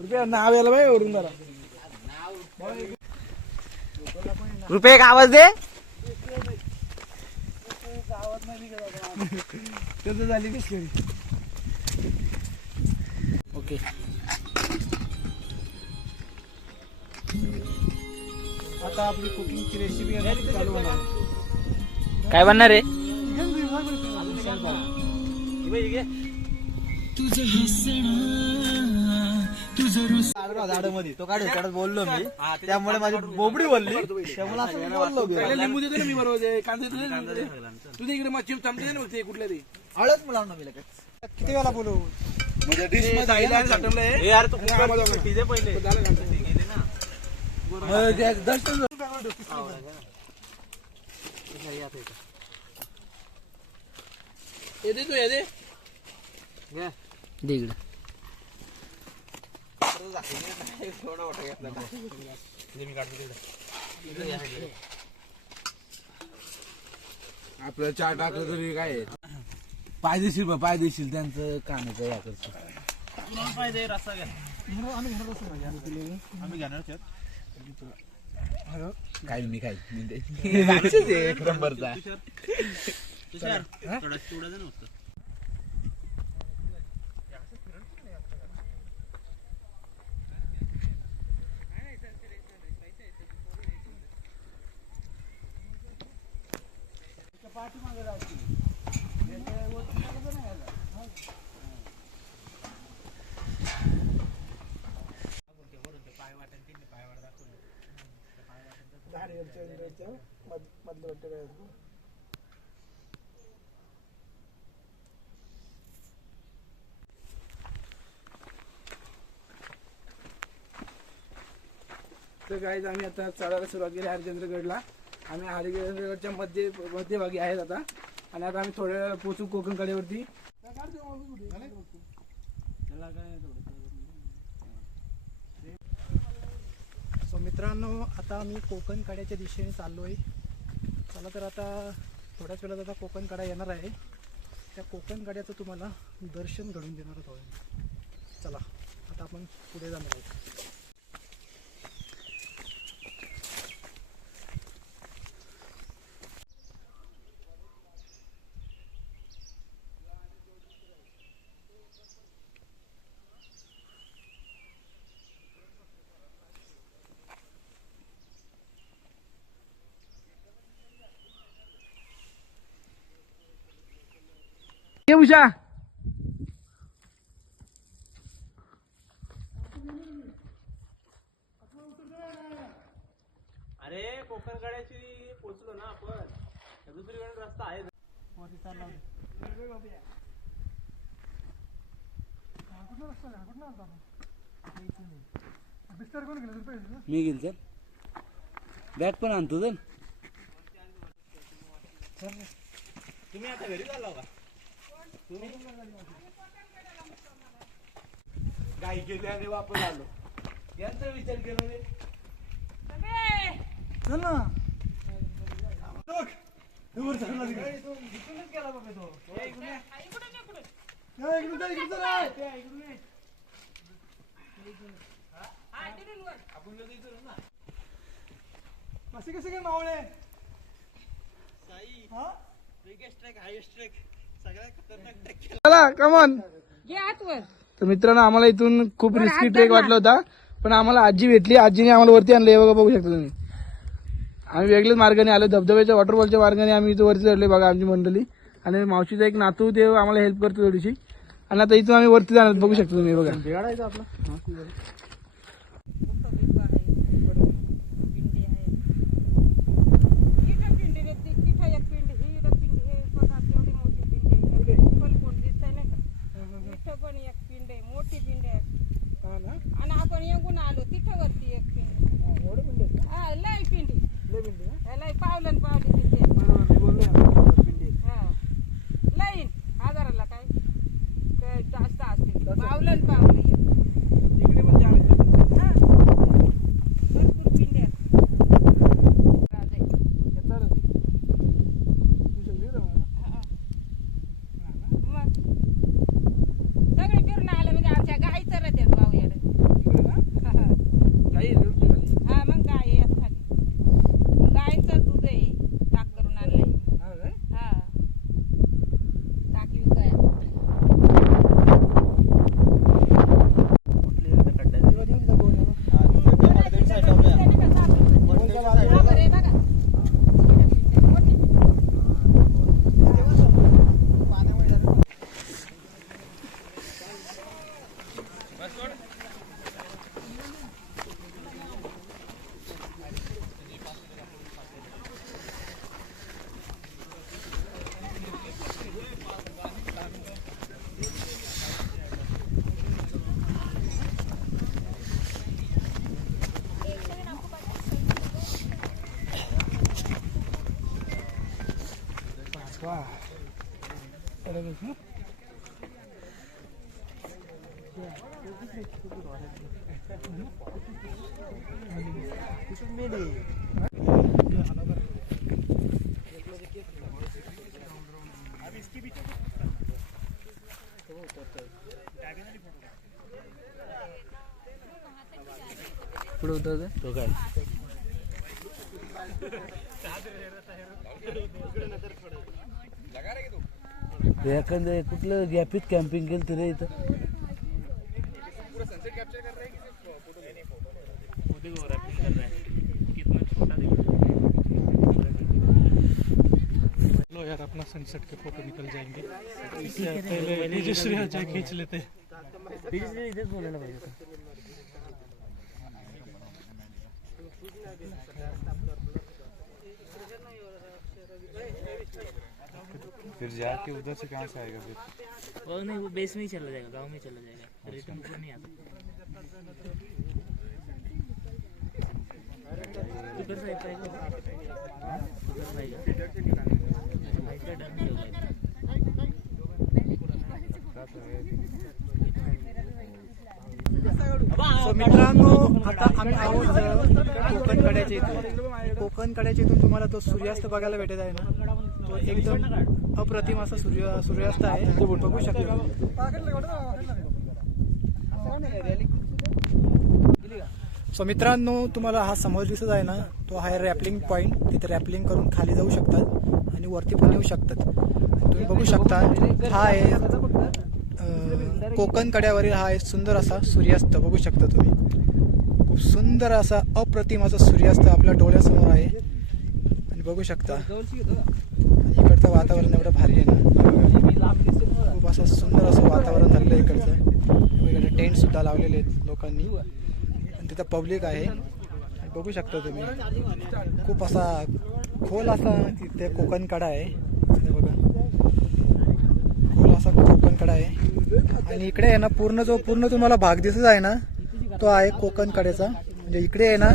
रुपया नाव यायला बाई वरून जरा रुपये एक आवाज दे. त्याचं झाली बिस्करी. ओके आता आपली कुकिंगची रेसिपी चालू होणार. काय बनणार आहे? झाडामध्ये तो काढत बोललो मी, त्यामुळे माझी बोबडी बोलली, त्यामुळे असं मी बोललो. लिंबू देतो ना मी बरोबर. कांदे तुझ्या इकडे मच्छी थांबते ना ते कुठल्या ते हळद मला मी लगेच. किती वेळा बोलू म्हणजे डिश मध्ये आईला साठवलंय यार तू पहिले येते तू येते इकडे आपलं चहा टाकलं तरी काय पायदेशील त्यांचं कानाचं याकडचं काय मी काय एक नंबरचा. तर गाईज आम्ही आता चढायला सुरुवात केली हरिश्चंद्रगडला. आम्ही हरिश्चंद्रगडच्या मध्यभागी आहेत आता, आणि आता आम्ही थोड्या वेळा पोचू कोकण कडेवरती. सो मित्रांनो, आता आम्ही कोकण कड्याच्या दिशेने चाललो आहे. चला तर आता थोड्याच वेळात आता कोकण कडा येणार आहे. त्या कोकण कड्याचं तुम्हाला दर्शन घडून देणार आहोत. चला आता आपण पुढे जाणार आहोत. ये उषा अरे कोकण कड्याची पोचलो ना आपण, दुसरीकडे रस्ता आहे. मी गेल सर बॅट पण आणतो तर. तुम्ही आता घरी चालला का? गाई गेली आणि वापस आलो. यांचा विचार केला रे. चल ना. कसे कसे काय मावळे चला कमॉन. तर मित्रांनो, आम्हाला इथून खूप रिस्की ट्रेक वाटला होता, पण आम्हाला आजी भेटली. आजीने आम्हाला वरती आणलं. हे बघा, बघू शकता तुम्ही. आम्ही वेगळ्याच मार्गाने आलो, धबधब्याच्या वॉटरफॉलच्या मार्गाने आम्ही इथं वरती चढले. बघा आमची मंडळी आणि मावशीचा एक नातू, ते आम्हाला हेल्प करतो थोडीशी. आणि आता इथून आम्ही वरती जाणार. बघू शकता तुम्ही. बघा आणि आपण येऊन आलो तिथं वरती एक पिंडी. हा लय पिंडी लय पावलं पावली पिंडी. हा लाईन आजाराला काय जास्त असते पावलं पावलं. इकडे पण जाम वा पुढे उतरत तो काय एखादं कुठलं गॅपीत कॅम्पिंग केलं तरी इथं लो यार अपना सनसेट के फोटो निकल जाएंगे इससे पहले तेजस्वी अजय खींच लेते इथेच बोलायला पाहिजे फिर जाके उधर से कहाँ से आएगा फिर? वो नहीं, वो बेस में ही चला जाएगा, गांव में चला जाएगा, रिटर्न ऊपर नहीं आता। उधर से आएगा, उधर से आएगा, ऐसा डर नहीं होगा। सो मित्रांनो आता आम्ही आहोत कोकण कड्याच्या इथून. कोकण कड्याच्या इथून तुम्हाला तो सूर्यास्त बघायला भेटत आहे ना, तो एकदम अप्रतिम असा सूर्यास्त आहे, बघू शकता. सो मित्रांनो तुम्हाला हा समोर दिसत आहे ना, तो आहे रॅपलिंग पॉईंट. तिथे रॅपलिंग करून खाली जाऊ शकतात आणि वरती पण येऊ शकतात. तुम्ही बघू शकता हा आहे कोकण कड्यावरील हा एक सुंदर असा सूर्यास्त बघू शकता तुम्ही. खूप सुंदर असा अप्रतिम असा सूर्यास्त आपल्या डोळ्यासमोर आहे आणि बघू शकता. इकडचं वातावरण एवढं भारी आहे ना, खूप असं सुंदर असं वातावरण झालेलं आहे इकडचं. इकडे टेंट सुद्धा लावलेले आहेत लोकांनी आणि तिथं पब्लिक आहे बघू शकता तुम्ही. खूप असा खोल असा इथे कोकण कडा आहे, बघा खोल असा कोकण कडा आहे. आणि इकडे आहे ना पूर्ण तुम्हाला भाग दिसत आहे ना, तो आहे कोकण कड्याचा. म्हणजे इकडे आहे ना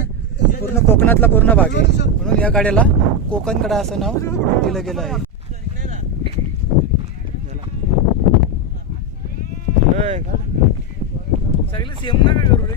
पूर्ण कोकणातला पूर्ण भाग आहे, म्हणून या गाड्याला कोकण कडा असं नाव दिलं गेलं आहे. सगळे सेम ना काय करू रे.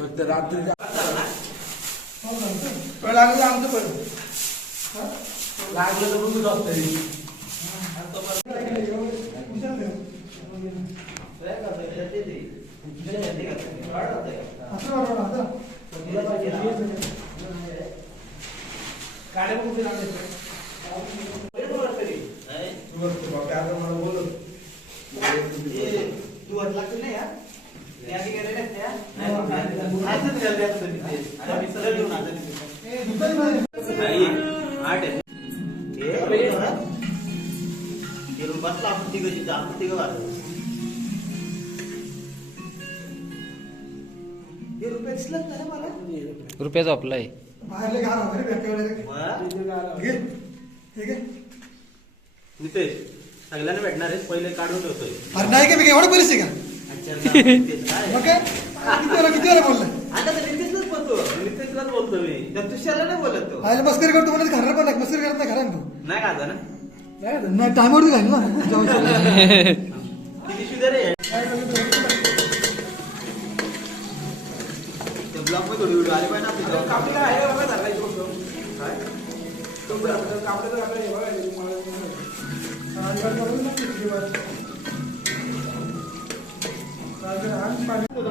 फक्त रात्री लागलं आमचं पण लागलं तर बघू जात रुपयाचा अप्लाय नितेश सगळ्यांना भेटणार आहे, पहिले काढून ठेवतोय. अरे नाही का मी एवढं पैसे का मग काय किती वेळा बोलला आता तर नितेशलाच बोलतो मी, त्या तुषारला नाही बोलत तो. आयला मस्करी करतो म्हणत घराला पण नाही, मस्करी करत नाही घरा तू नाही का ना नाही टायमवर घाल ना. किती शुगर आहे त्या ब्लॉग मध्ये थोडी व्हिडिओ आले पाहिजे ना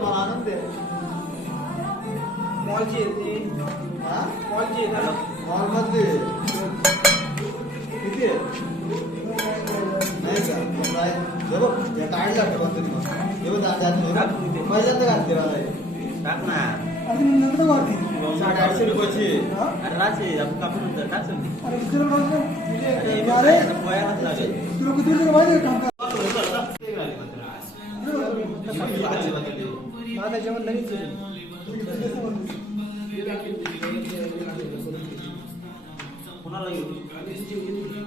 आनंद आहे. मॉलची येते मॉलची येते मॉल मध्ये किती आहे नाही का बघ या काढला पहिल्यांदा घातले टाक ना. 850 रुपयाची हा? अरे राहते आपण कापून होतं काय सांगते अरे किती रुपये लागले? अरे अरे पोयालाच लागेल तुला किती रुपये माहिती आहे काम माझं जेवण लगेच येईल. कुणाला घेऊ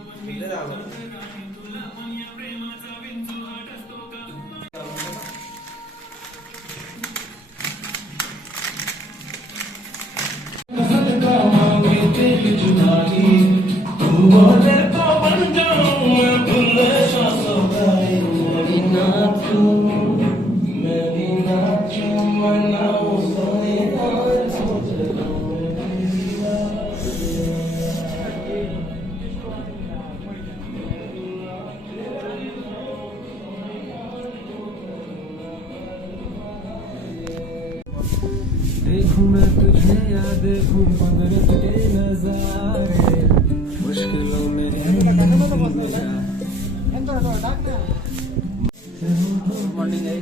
देखूं मैं तुझे या देखूं कुदरत के नजारे मुश्किलों में मॉर्निंग आहे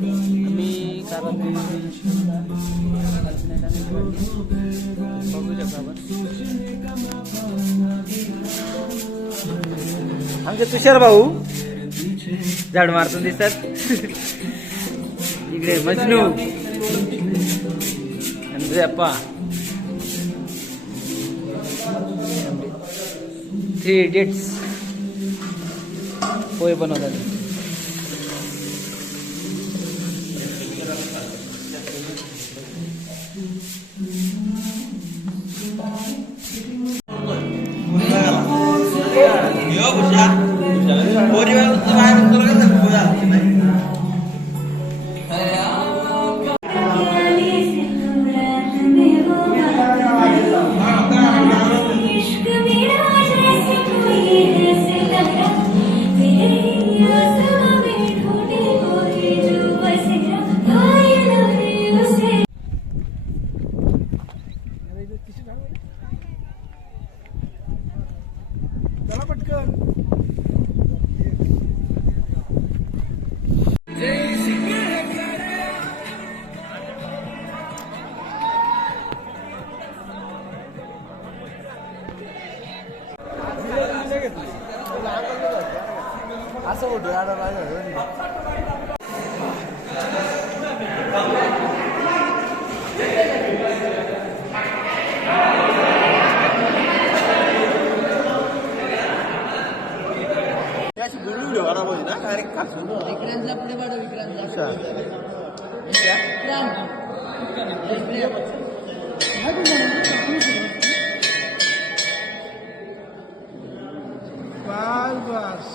आम्ही कारण बघू शकता आपण आमचे तुषार भाऊ झाड मारतून दिसतात इकडे मजनू अप्पा 3 इडियट्स पोहे बनवतात चला पटकन असं होतं बस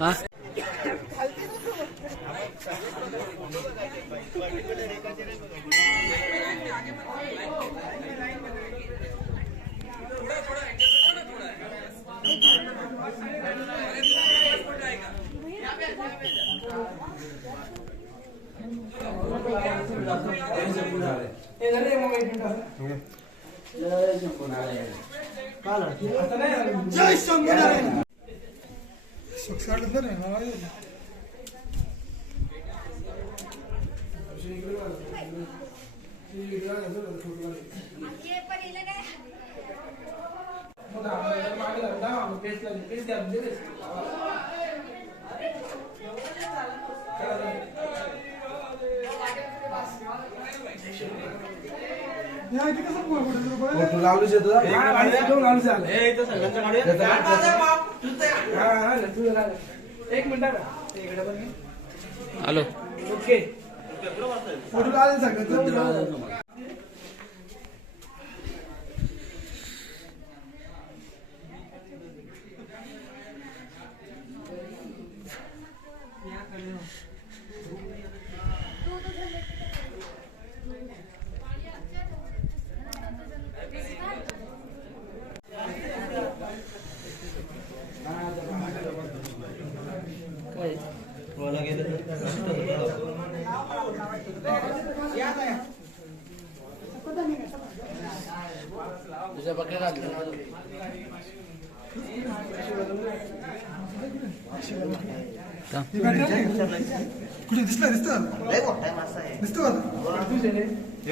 हा जय शंभूनारायण एक मिनिट हॅलो ओके फोटो लागले सगळं कुठे दिसला दिसतो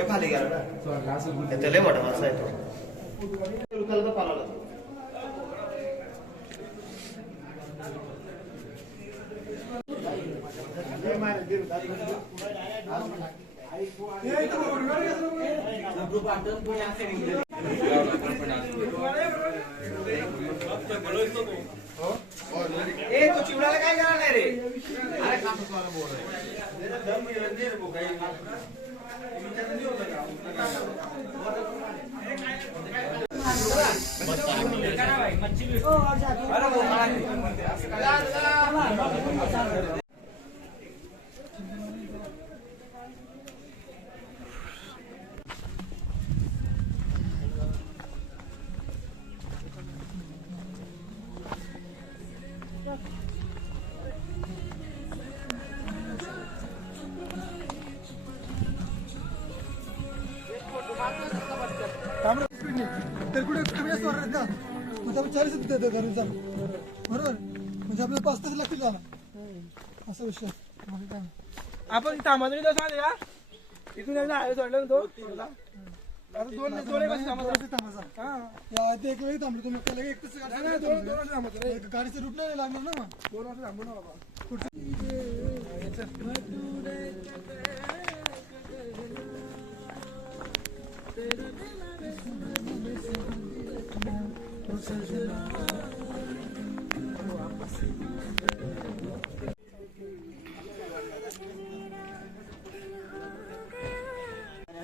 खाली गेला लय मोठा मासा आहे तो चिवडाला काय करणार नाही रे तर कुठे कमी असतो का म्हणजे आपण 40 देतो घरी जाऊ बरोबर म्हणजे आपल्याला 5 तास लागतील झाला असा विषय आपण थांबतो तर सांग का इथून एकदा हायवे सोडला ना तो आता दोन एक वर्ष थांबायचा हा या आधी एक वेळी थांबलो तुम्ही त्याला एक तास नाही, दोन वर्ष थांबायचं गाडीचं रूट नाही लागणार ना मग 2 वर्ष थांबू ना बाबा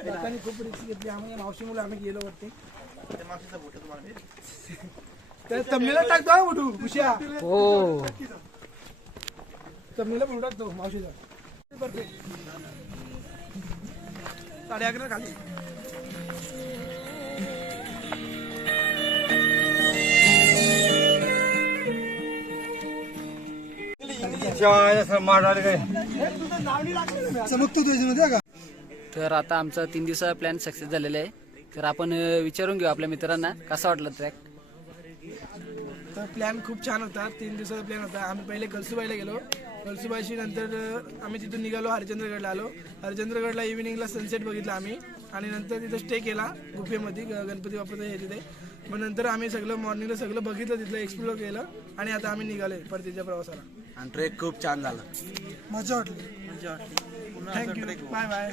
लोकांनी खूप रिस्क घेतली आम्ही मावशीमुळे आम्ही गेलो वरती त्या तमनीला टाकतो हा उठू उशिया हो तमनीला पण टाकतो मावशीचा 11:30 खाली चमकतो त्याच्यामध्ये का तर आता आमचा 3 दिवसाचा प्लॅन सक्सेस झालेला आहे तर आपण विचारून घेऊ आपल्या मित्रांना कसा वाटला ट्रॅक तर प्लॅन खूप छान होता 3 दिवसाचा प्लॅन होता आम्ही पहिले कळसुबाईला गेलो कळसुबाईशी नंतर आम्ही तिथून निघालो हरिश्चंद्रगडला आलो हरिश्चंद्रगडला इव्हिनिंगला सनसेट बघितला आम्ही आणि नंतर तिथं स्टे केला गुफेमध्ये गणपती बाप्पाचं हे तिथे मग नंतर आम्ही सगळं मॉर्निंगला सगळं बघितलं तिथलं एक्सप्लोर केलं आणि आता आम्ही निघालोय परतीच्या प्रवासाला आणि ट्रेक खूप छान झाला मजा वाटली थँक्यू बाय बाय